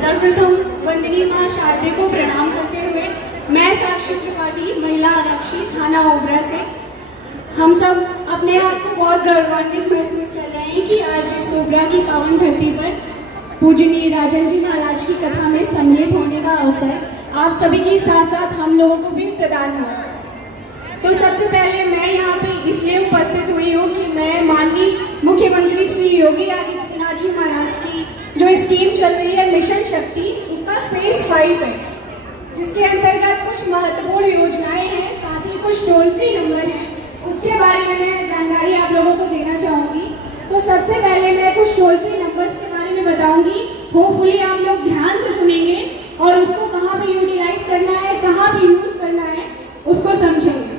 सर्वप्रथम वंदनीय मां शारदे को प्रणाम करते हुए मैं साक्षी त्रिपाठी, महिला आरक्षी, थाना ओबरा से हम सब अपने आप को बहुत गौरवान्वित महसूस कर रहे हैं कि आज इस ओबरा की पावन धरती पर पूजनीय राजन जी महाराज की कथा में सम्मिलित होने का अवसर आप सभी के साथ साथ हम लोगों को भी प्रदान हुआ। तो सबसे पहले मैं यहाँ पे इसलिए उपस्थित हुई हूँ कि मैं माननीय मुख्यमंत्री श्री योगी आदित्यनाथ जी महाराज की जो स्कीम चल रही है मिशन शक्ति, उसका फेज 5 है, जिसके अंतर्गत कुछ महत्वपूर्ण योजनाएं हैं, साथ ही कुछ टोल फ्री नंबर हैं, उसके बारे में मैं जानकारी आप लोगों को देना चाहूँगी। तो सबसे पहले मैं कुछ टोल फ्री नंबर्स के बारे में बताऊँगी। होपफुली आप लोग ध्यान से सुनेंगे और उसको कहाँ पे यूटिलाइज करना है, कहाँ पे यूज करना है, उसको समझेंगे।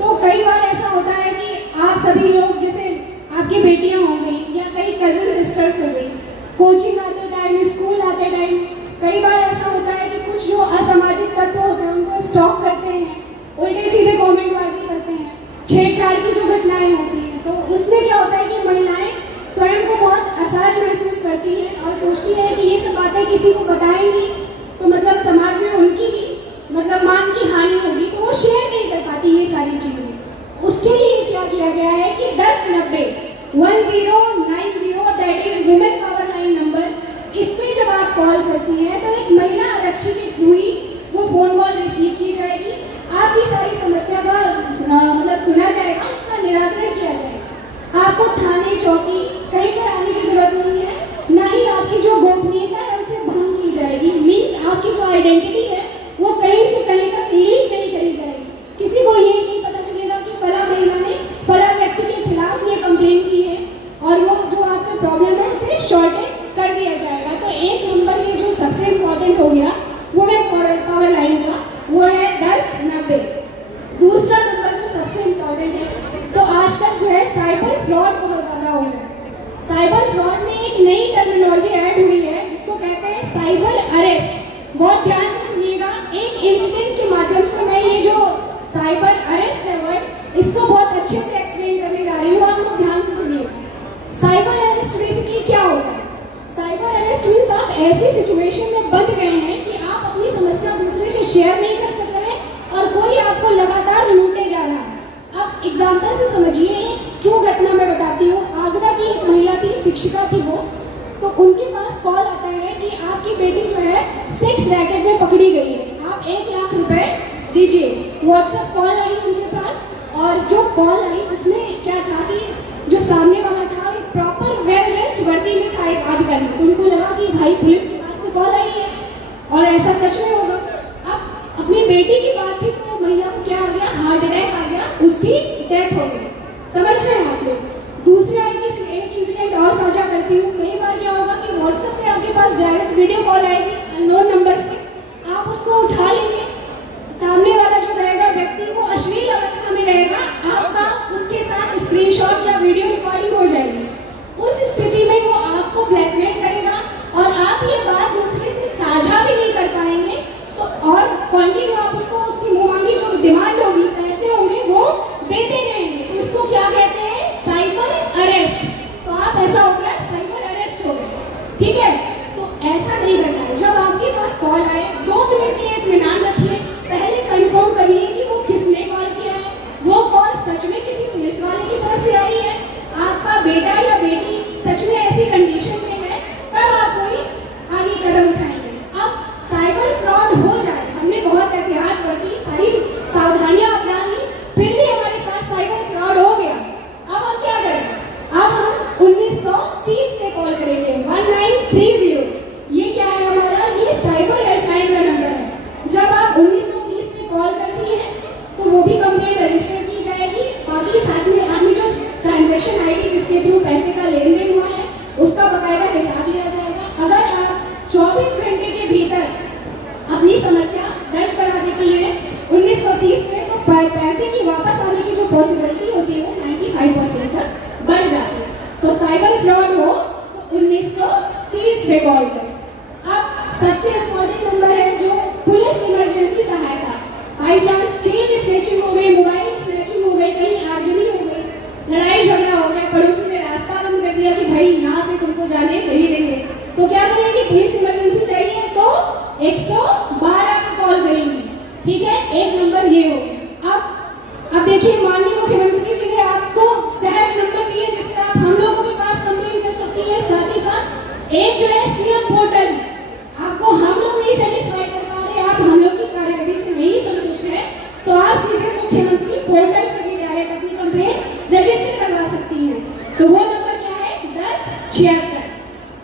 तो कई बार ऐसा होता है कि आप सभी लोग, जैसे आपकी बेटियां हो गई या कई कजिन सिस्टर्स हो गई, कोचिंग आते टाइम, स्कूल आते टाइम कई बार ऐसा होता है कि कुछ जो असामाजिक तत्व होते हैं उनको स्टॉक करते हैं, उल्टे सीधे कमेंटबाजी करते हैं, छेड़छाड़ की जो घटनाएं होती हैं, तो उसमें क्या होता है कि महिलाएं स्वयं को बहुत असहज महसूस करती हैं और सोचती है कि ये सब बातें किसी को बताएंगी तो मतलब समाज में उनकी मतलब मान की हानि होगी, तो वो शेयर नहीं कर पाती ये सारी चीजें। उसके लिए क्या किया गया है कि 1090 that is women power line number, इस पे जब आप कॉल करती हैं तो एक महिला आरक्षी के थ्रू ही वो फोन कॉल रिसीव की जाएगी, आपकी सारी समस्या का मतलब सुना जाएगा, उसका निराकरण किया जाएगा। आपको थाने चौकी कहीं पर आने की जरूरत नहीं है, ना ही आपकी जो गोपनीयता है उसे भंग की जाएगी। मीन्स आपकी जो आइडेंटिटी है वो कहीं से कहीं तक लीक नहीं करी जाएगी। किसी को ये नहीं पता चलेगा कि फला महिला ने फला व्यक्ति के खिलाफ ये कंप्लेन की है और वो जो आपका प्रॉब्लम है उसे शॉर्टेड कर दिया जाएगा। तो एक नंबर ये जो सबसे इम्पोर्टेंट हो गया वुमेन पावर लाइन का, वो है 1090। दूसरा नंबर जो सबसे इम्पोर्टेंट है, तो आजकल जो है साइबर फ्रॉड बहुत ज्यादा हो रहा है। साइबर फ्रॉड में एक नई टर्मिनोलॉजी ऐड हुई है जिसको कहते हैं साइबर अरेस्ट। बहुत ध्यान से सुनिएगा, एक इंसिडेंट के माध्यम से मैं ये जो साइबर अरेस्ट है वर्ड, इसको बहुत अच्छे से एक्सप्लेन करने जा रही हूँ, आप लोग ध्यान से सुनिएगा। साइबर अरेस्ट बेसिकली क्या होता है? साइबर अरेस्ट मीन्स आप ऐसी सिचुएशन में बंध गए हैं कि आप अपनी समस्या दूसरे से शेयर नहीं कर सक रहे और कोई आपको लगातार लूटे जा रहा है। आप एग्जाम्पल से समझिए, जो घटना मैं बताती हूँ, आगरा की एक महिला थी, शिक्षिका थी वो, तो उनके पास कॉल आता है कि आपकी बेटी जो है सेक्स रैकेट में पकड़ी गई है, आप 1 लाख रुपए दीजिए। व्हाट्सएप कॉल आई उनके पास और जो कॉल आई उसमें क्या था कि जो सामने वाला था एक प्रॉपर वेल ड्रेस्ड वर्दी में था एक अधिकारी, तो उनको लगा कि भाई पुलिस के पास से कॉल आई है और ऐसा सच में होगा। अब अपनी बेटी की बात थी तो महिला को क्या आ गया, हार्ट अटैक आ गया, उसकी डेथ हो गई। समझ रहे हैं आप लोग? दूसरा एक इंसिडेंट और साझा करती हूँ। कई बार क्या होगा कि व्हाट्सएप पे आपके पास डायरेक्ट वीडियो कॉल आएगी अननोन नंबर से, आप उसको उठा लेंगे, सामने वाला जो रहेगा व्यक्ति वो अश्लील अवस्था में रहेगा, आपका उसके साथ स्क्रीनशॉट या वीडियो रिकॉर्डिंग हो जाएगी। उस स्थिति में वो आपको ब्लैकमेल करेगा और आप ये बात दूसरे से साझा भी नहीं कर पाएंगे, तो और कंटिन्यू आप उसको उसकी मुंहमांगी जो डिमांड होगी, पैसे होंगे, वो देते रहेंगे। तो इसको क्या कहते हैं? Cyber arrest. तो आप ऐसा हो गया, साइबर अरेस्ट हो गया, ठीक है? तो ऐसा नहीं करना है। जब आपके पास कॉल आए 2 मिनट के लिए इत्मीनान रखिए, पहले कंफर्म करिए कि वो किसने कॉल किया है, वो कॉल सच में किसी पुलिस वाले की तरफ से आई है, आपका बेटा या बेटी सच में ऐसी कंडीशन में है, तब आप कोई आगे कदम उठाएंगे। अब साइबर फ्रॉड हो जाए, हमने बहुत एहतियात बरती, सारी सावधानियां अपना ली, फिर भी हमारे साथ साइबर फ्रॉड हो गया। अब हम क्या करें? अब हम 1930 पे कॉल करेंगे, 1930। ये क्या है हमारा? ये साइबर हेल्पलाइन का नंबर है। जब आप 1930 पे कॉल करती हैं तो वो भी कंप्लेंट रजिस्टर की जाएगी, बाकी साथ में आपने जो ट्रांजैक्शन आईडी जिसके थ्रू पैसे का लेन देन हुआ है उसका बकायदा हिसाब लिया जाएगा। अगर आप 24 घंटे के भीतर अपनी समस्या दर्ज करा देती है 1930 पे, तो पैसे की वापस आने की जो पॉसिबिलिटी होती है वो 95% तक बढ़ जाती है। तो साइबर फ्रॉड हो तो 1930 पे कॉल करें। अब सबसे इम्पोर्टेंट नंबर है जो पुलिस इमरजेंसी सहायता। बाई चांस चेन स्नैचिंग हो गई, मोबाइल स्नैचिंग हो गई, कहीं आगजनी हो गई, लड़ाई झगड़ा हो गया, पड़ोसी ने रास्ता बंद कर दिया कि भाई यहाँ से तुमको जाने नहीं देंगे, तो क्या करेंगे? पुलिस इमरजेंसी चाहिए 76।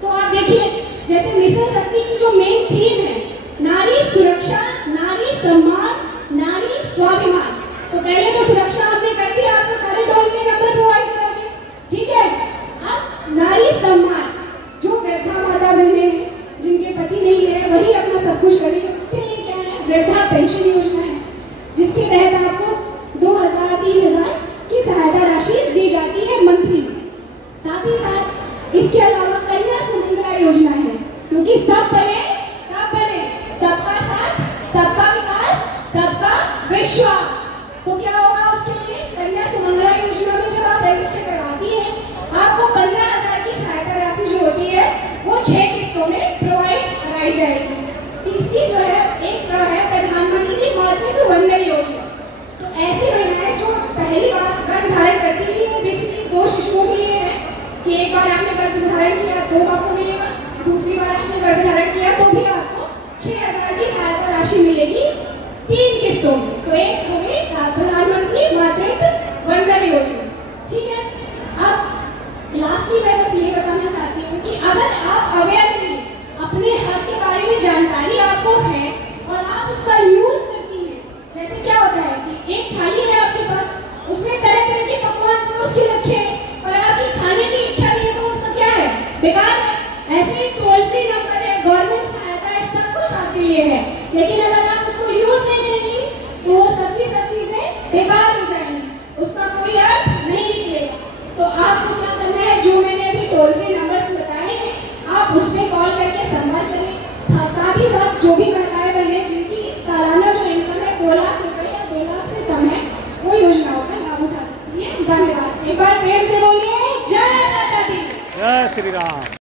तो आप देखिए, जैसे मिशन शक्ति की जो मेन थीम है, नारी सुरक्षा, नारी सम्मान, नारी स्वाभिमान। तो पहले तो सुरक्षा आपने कर दी, आपको सारे टोल फ्री नंबर प्रोवाइड करा दिए, ठीक है। अब नारी सम्मान, जो वृद्धा माता बहने हैं जिनके पति नहीं है, वही अपना सब कुछ करेंगे, उसके लिए क्या है, वृद्धा पेंशन योजना है, जिसके तहत आपको 2000-3000 की सहायता राशि दी जाती है मंथली। साथ ही साथ इसके अलावा कन्या सुमंगला योजना है, क्योंकि सब बने, सबका साथ, सबका विकास, सबका विश्वास। तो क्या होगा उसके लिए, कन्या सुमंगला योजना में जब आप रजिस्टर करवाती हैं, आपको 15,000 की सहायता राशि जो होती है वो 6 किस्तों में प्रोवाइड कराई जाएगी। तीसरी जो है, एक है प्रधानमंत्री मातृत्व वंदन योजना। तो ऐसी महिलाएं जो पहली बार गर्भ धारण करती है, बेसिकली 2 शिशुओं के लिए है कि एक बार आपने गर्भ धारण किया तो आपको मिलेगा, दूसरी बार आपने गर्भ धारण किया तो भी आपको 6,000 की सहायता राशि मिलेगी 3 किस्तों में। तो एक हो गई प्रधानमंत्री मातृत्व वंदन योजना, ठीक है। अब लास्टली मैं बस ये बताना चाहती हूँ कि अगर आप अवेयर नहीं, अपने हक के बारे में जानकारी आपको है और आप उसका यूज करती हैं, जैसे क्या होता है कि एक थाली है आपके पास, उसमें तरह तरह के पकवान परोस के रखे और आपकी खाने की इच्छा नहीं है, तो वो सब क्या है, बेकार है। ऐसे ही टोल फ्री नंबर है, गवर्नमेंट सहायता है, सब कुछ आपके लिए है, लेकिन अगर आप उसको यूज नहीं करेंगी तो वो सब की सब चीजें बेकार हो जाएंगी, उसका कोई अर्थ नहीं निकलेगा। तो आपको क्या करना है, जो मैंने अभी टोल फ्री नंबर्स बताए हैं, आप उस पर कॉल करके संपर्क करें। साथ ही साथ जो भी महिलाएं बहनें जिनकी सालाना जो इनकम है 2 लाख रुपए या 2 लाख से कम है, वो योजनाओं का लाभ उठा सकती है। धन्यवाद। एक बार प्रेम से बोलिए जय माता दी, जय श्री राम।